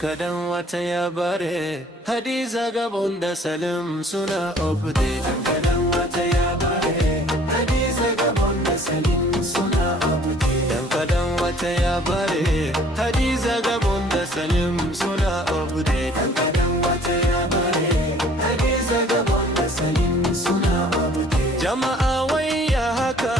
kadan wata ya bare. Hadiza Gabon da Salim suna update. Dan kadan wata ya bare. Hadiza Gabon da Salim suna update. Dan kadan wata ya bare. Hadiza Gabon da Salim suna update. Dan kadan wata ya bare. Hadiza Gabon da Salim suna update. Jama'a wai ya haka,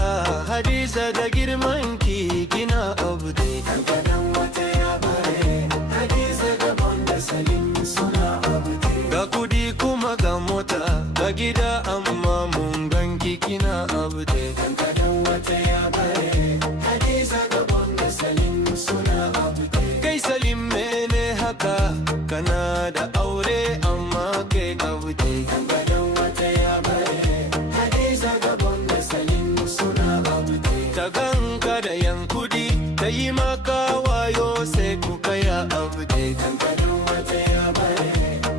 Hadiza da girman ki kina update. Dan kadan wata ya bare. Hadiza Gabon da Salim suna update. Ga kudi kuma ga mota, ga gida amma mun ganki kina update. Dan kadan wata ya bare. Hadiza Gabon da Salim suna update. Kai Salim mene haka, kana da aure amma kai update. Dan kadan wata ya bare. Hadiza Gabon da Salim suna update. Ta ganka da yan kudi, ta yi maka wayo sai ku kaya update. Dan kadan wata ya bare.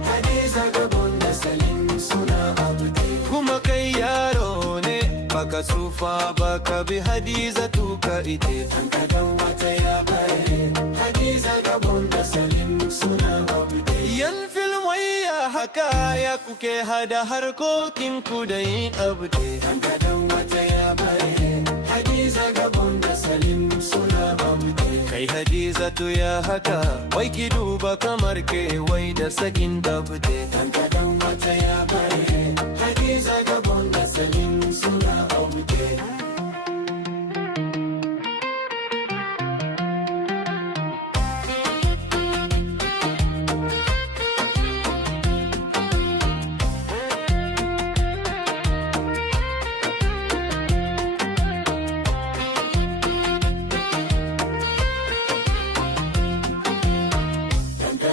Hadiza Gabon da Salim suna update. Kuma kai yaro ne, baka tsufa baka bi Hadiza tuka ite. Dan kadan wata ya bare. Hadiza Gabon da Salim suna update. Yan film wai ya haka ya kuke hada harkokin ku da yin update. Dan kadan wata ya bare. Hadiza Gabon da Salim suna update. Kai Hadiza to ya haka, wai ki duba kamar ke wai da sakin update. Dan kadan wata ya bare. Hadiza Gabon da Salim suna update.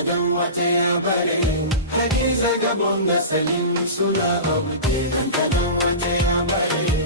Dan wata ya bare. Hadiza Gabon da Salim suna update. Dan kadan wata ya bare.